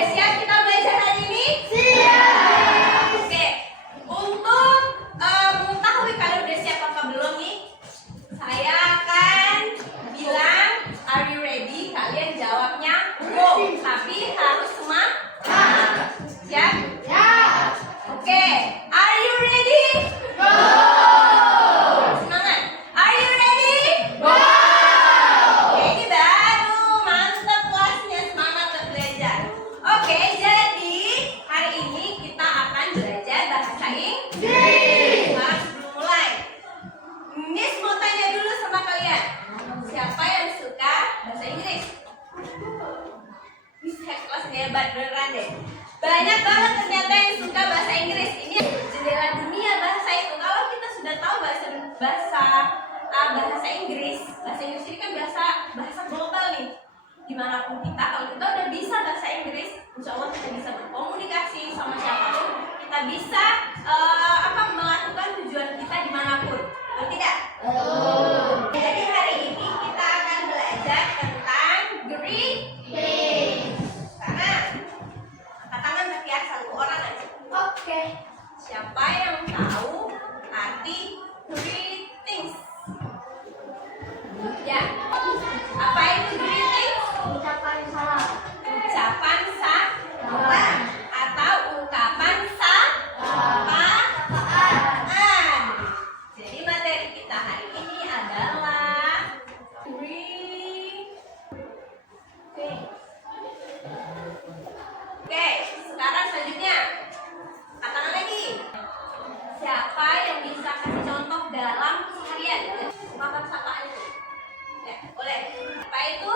Udah siap kita belajar hari ini? Siap. Oke. Untuk mengetahui kalian udah siap apa belum nih? Saya akan bilang, are you ready? Kalian jawabnya go. Tapi harus semangat. Siap? Siap. Oke. Are you ready? Go. Semangat. Are you ready? Go. Oke, ini baru mantap kelasnya, semangat untuk belajar. Oke, jadi hari ini kita akan belajar bahasa Inggris. Sekarang sebelum mulai, Miss mau tanya dulu sama kalian, siapa yang suka bahasa Inggris? Bisa kelasnya hebat beneran deh. Banyak banget ternyata yang suka bahasa Inggris. Ini jendela dunia bahasa itu. Kalau kita sudah tahu bahasa Inggris ini kan bahasa global nih. Dimanapun kita, kalau kita udah bisa bahasa Inggris, insya Allah kita bisa berkomunikasi sama siapapun. Kita bisa melakukan tujuan kita dimanapun. Betul tidak? Jadi hari ini kita akan belajar tentang greeting. Karena angkat tangan tapi ya satu orang aja. Oke. Siapa yang tahu arti greetings? Ya. Apa itu greetings? Ucapan salam. Ucapan salam atau ungkapan sapaan. Jadi materi kita hari ini adalah greeting. Oke, sekarang selanjutnya katakan lagi. Siapa yang bisa kasih contoh dalam keseharian ungkapan sapaan itu? Ya, boleh. Apa itu?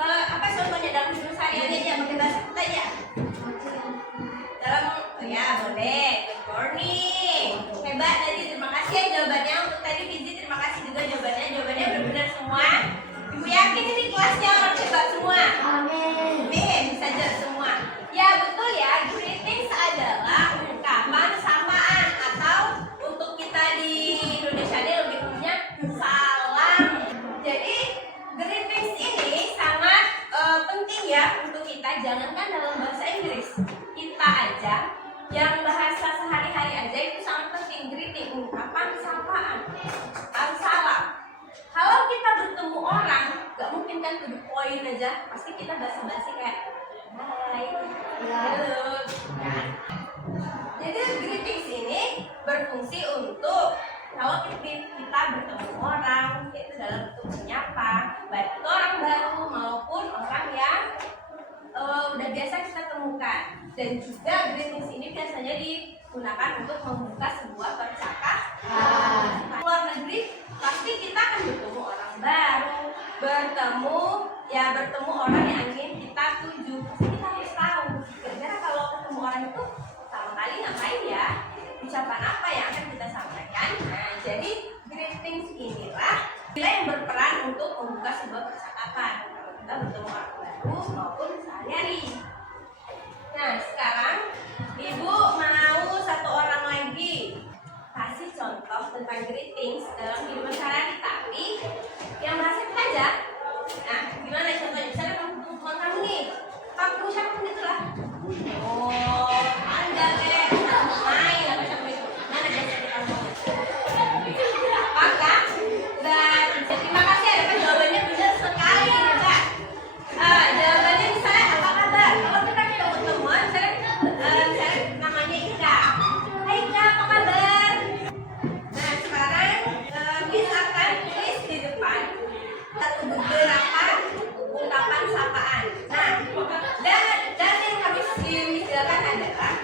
Apa contohnya dalam hidup sehari-hari aja pakai bahasa kita aja? Ya boleh. Good morning. Hebat tadi, terima kasih ya jawabannya. Untuk tadi Fizi terima kasih juga jawabannya. Jawabannya benar-benar semua. Ibu yakin ini kelasnya orang hebat semua. Amin. Amin, bisa jawab semua. Ya betul ya, greetings adalah ungkapan sapaan atau untuk kita di Indonesia ini lebih umumnya salam. Jadi greetings ini sangat penting ya untuk kita. Jangankan dalam bahasa Inggris, kita aja yang bahasa sehari-hari aja itu sangat penting. Greeting, ungkapan sapaan, salam. Kalau kita bertemu orang, gak mungkin kan to the point aja. Pasti kita basa-basi kayak hai, halo, kan? Jadi greetings ini berfungsi untuk kalau kita bertemu orang, itu dalam bentuk menyapa, baik itu orang baru maupun orang yang udah biasa kita temukan. Dan juga greetings ini biasanya digunakan untuk membuka sebuah percakapan. Luar negeri pasti kita akan bertemu orang baru, bertemu orang yang ingin kita tuju. Pasti kita harus tahu. Kira-kira kalau ketemu orang itu pertama kali ngapain ya? Ucapan apa yang akan kita sampaikan? Nah, jadi greetings inilah yang berperan untuk membuka sebuah percakapan kalau kita bertemu orang baru maupun sehari-hari. Nah, sekarang Ibu mau satu orang lagi kasih contoh tentang greetings dalam kehidupan sehari-hari, tapi yang bahasa kita aja. Nah, gimana contohnya? Misalnya kamu nih, kamu siapa pun itulah. Oh, Anda deh, main apa siapa itu? Mana biasa kamu? Apakah? Dan terima kasih ada kan jawabannya benar sekali, Kak. Jawabannya misalnya apa kabar? Kalau kita ketemuan, misalnya namanya Ika. Hai Ika, apa kabar? Nah, sekarang Miss akan tulis di depan beberapa ungkapan sapaan. Nah, dan yang harus disilakan adalah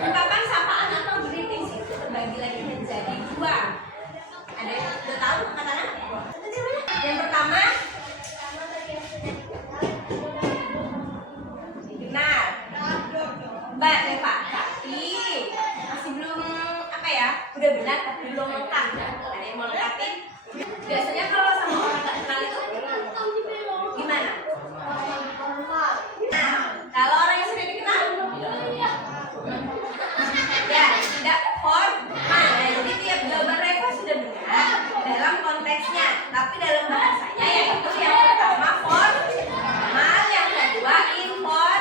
ungkapan sapaan atau greetings itu terbagi lagi menjadi dua. Ada yang sudah tahu katanya? Yang pertama, benar, Mbak Eva. Tapi masih belum udah benar tapi belum lengkap. Ada yang mau lengkapin? Biasanya kalau sama orang gak kenal itu gimana? Nah, kalau orang yang sudah dikenal? Ya, tidak formal. Jadi tiap jawaban Reva sudah benar dalam konteksnya, tapi dalam bahasanya yaitu yang pertama formal, yang kedua informal.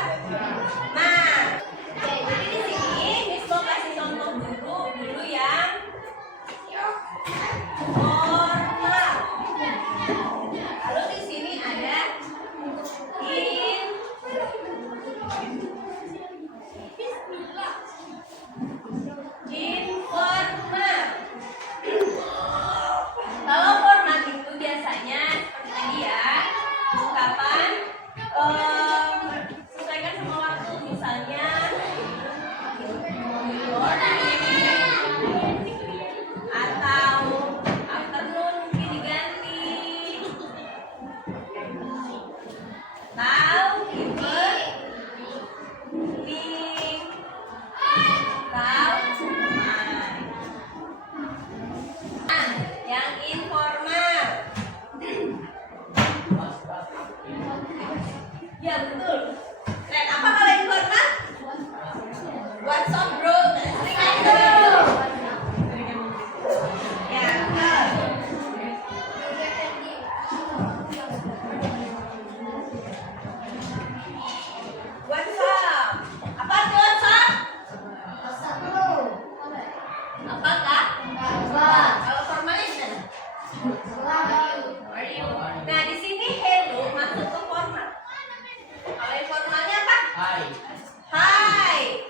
Hai.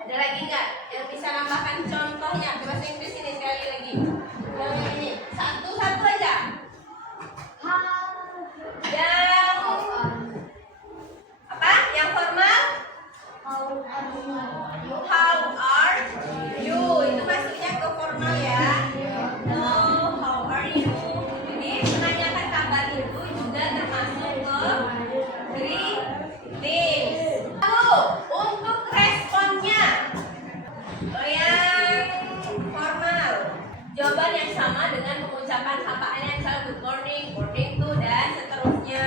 Ada lagi nggak yang bisa nambahkan contohnya ke bahasa Inggris ini sekali lagi? Yang ini satu-satu aja. Yang apa? Yang formal? How are you? Itu masuknya ke formal ya. No, how are you? Jadi menanyakan kabar itu juga termasuk ke greetings. Lalu untuk responnya, yang formal, jawaban yang sama dengan pengucapan sapaan yang misalnya good morning, morning to, dan seterusnya.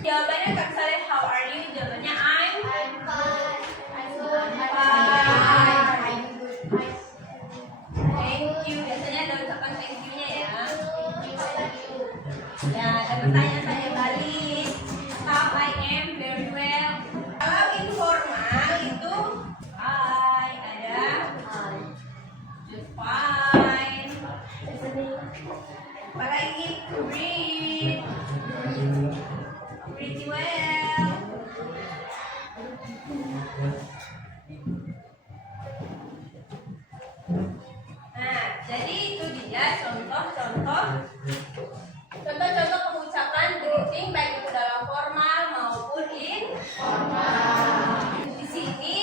Jawabannya kalau misalnya how are you, jawabannya I'm fine. thank you. Biasanya ada ucapan thank you-nya ya. Ya, ada pertanyaan saya balik. How I am very well. Kalau informal itu I ada just fine. Apalagi great, pretty well. Nah, jadi itu dia contoh-contoh pengucapan greeting baik itu dalam formal maupun informal. Di sini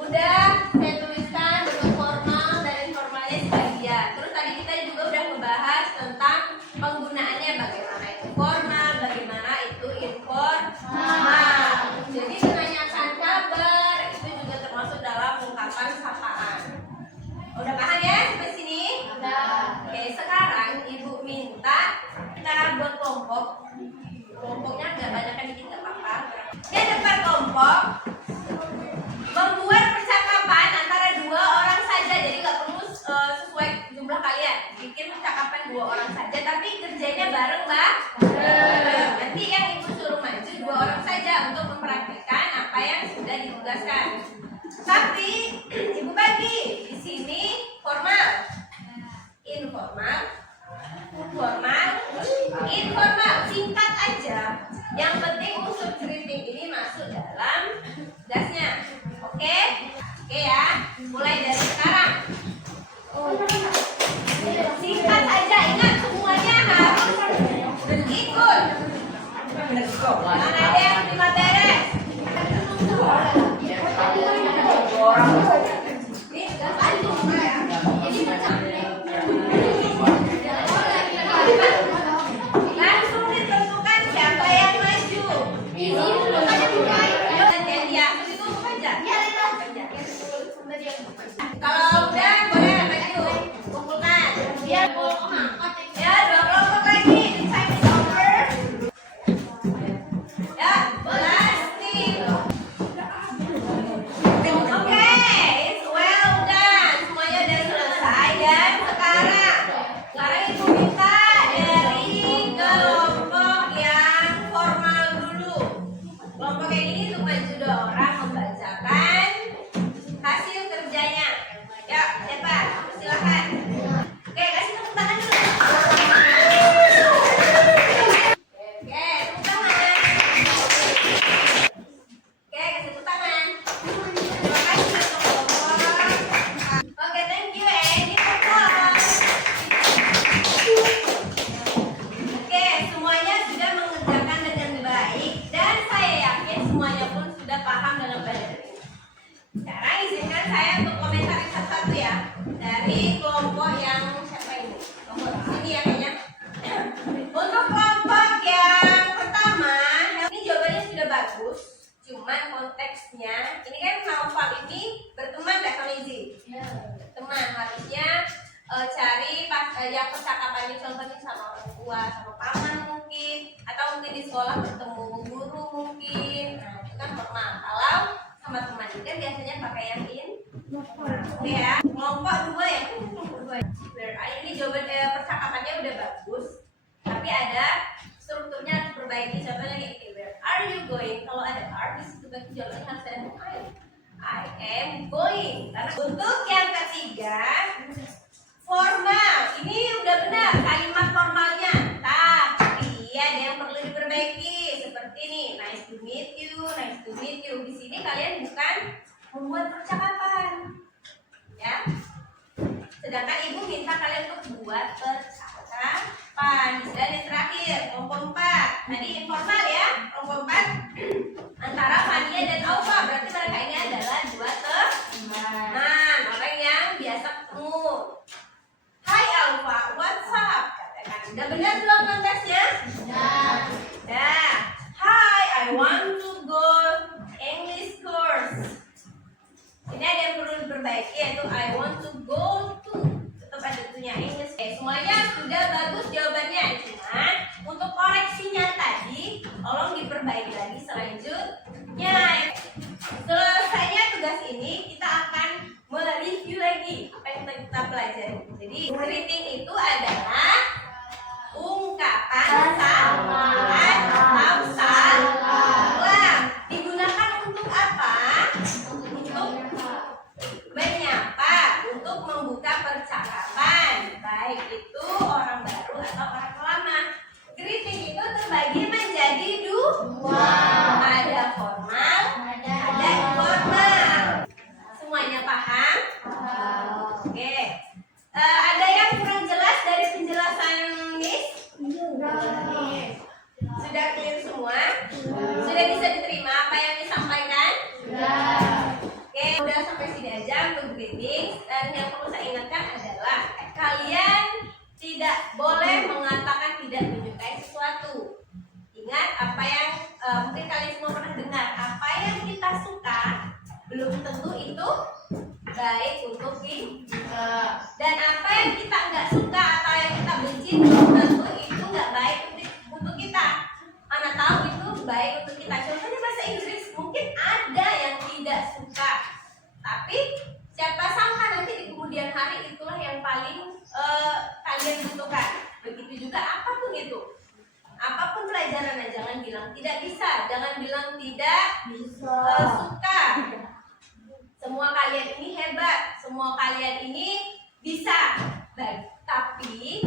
udah saya tuliskan bentuk formal dan informalnya sebagian. Terus tadi kita juga udah membahas tentang penggunaannya, bagaimana itu formal, bagaimana itu informal. Jadi menanyakan kabar itu juga termasuk dalam ungkapan sapaan. Udah paham ya sampai sini? Oke, sekarang ibu minta kita buat kelompok. Kelompoknya agak banyak kan dikit, nggak apa-apa. Di depan kelompok membuat percakapan antara dua orang saja, jadi nggak perlu sesuai jumlah kalian. Bikin percakapan dua orang saja, tapi kerjanya bareng Mbak. Nanti yang ibu suruh maju dua orang saja untuk mempraktikkan apa yang sudah ditugaskan. Tapi ibu bagi di sini formal, informal, formal, informal, singkat aja. Yang penting unsur greeting ini masuk dalam tugasnya. Oke? Oke ya. Mulai dari sekarang. Singkat saja, ingat semuanya harus berikut. Jangan ada yang terima beres. Langsung ditentukan siapa yang maju. Kalau udah boleh maju, kumpulkan. Ya, dua kelompok lagi. Time is over. Ya, pasti. Oke, it's well done. Semuanya udah selesai dan sekarang ibu minta dari kelompok yang formal dulu. Kelompok yang ini untuk maju dua orang membacakan hasil kerjanya. Ya, siapa? Silakan. Oke, kasih tepuk tangan dulu. Oke, tepuk tangan. Oke, kasih tepuk tangan. Terima kasih untuk kelompok. Oke, thank you ini kelompok. Oke, semuanya sudah mengerjakan dengan baik dan saya yakin semuanya pun sudah paham dalam belajar ini. Sekarang izinkan saya untuk komentari satu-satu ya. Dari kelompok yang siapa ini? Kelompok sini ya kayaknya. Untuk kelompok yang pertama, ini jawabannya sudah bagus. Cuman konteksnya, ini kan Naufal ini berteman gak sama Izzy? Teman, harusnya cari yang percakapannya contohnya sama orang tua, sama paman mungkin, atau mungkin di sekolah bertemu guru mungkin. Nah, itu kan normal. Kalau sama teman itu kan biasanya pakai yang oke ya. Kelompok dua ya. Ini jawaban percakapannya udah bagus, tapi ada strukturnya harus diperbaiki. Contohnya kayak gini, where are you going? Kalau ada are, di situ berarti jawabannya harus ada I am going. Karena untuk yang ketiga formal, ini udah benar kalimat formalnya, tapi ada yang perlu diperbaiki seperti ini, nice to meet you, nice to meet you. Di sini kalian bukan membuat percakapan, ya. Sedangkan ibu minta kalian untuk buat percakapan. Dan yang terakhir, kelompok 4. Tadi informal ya, kelompok 4 antara Fania dan Alfa. Berarti mereka ini adalah dua teman, orang yang biasa ketemu. Hai Alfa, what's up? Katakan. Udah benar belum kontesnya? Nah, hi, I want to go English course. Ini ada yang perlu diperbaiki, yaitu I want to go to. Tetap ada tunya English. Semuanya sudah bagus jawabannya. Cuma untuk koreksinya tadi, tolong diperbaiki lagi selanjutnya. Selesainya tugas ini, kita akan mereview lagi apa yang kita pelajari. Jadi, greeting itu adalah ungkapan selamat atau salam. Digunakan untuk apa? Untuk menyapa, untuk membuka percakapan, baik itu orang baru atau orang lama. Greeting itu terbagi menjadi dua, ada formal, ada informal. Semuanya paham? Oke. Ada yang kurang jelas dari penjelasan Miss? Sudah clear semua? Sudah bisa diterima apa yang disampaikan? Oke, udah sampai sini aja untuk greeting. Dan yang perlu saya ingatkan adalah kalian tidak boleh mengatakan tidak menyukai sesuatu. Ingat apa yang mungkin kalian semua pernah dengar, apa yang kita suka belum tentu itu baik untuk kita. Dan apa yang kita nggak suka atau yang kita benci belum tentu itu nggak baik untuk kita. Mana tahu itu baik untuk kita. Contohnya bahasa Inggris, mungkin ada yang tidak suka, tapi siapa sangka nanti di kemudian hari itulah yang paling kalian butuhkan. Begitu juga apapun itu, apapun pelajaran, jangan bilang tidak bisa, jangan bilang tidak suka. Semua kalian ini hebat, semua kalian ini bisa. Baik, tapi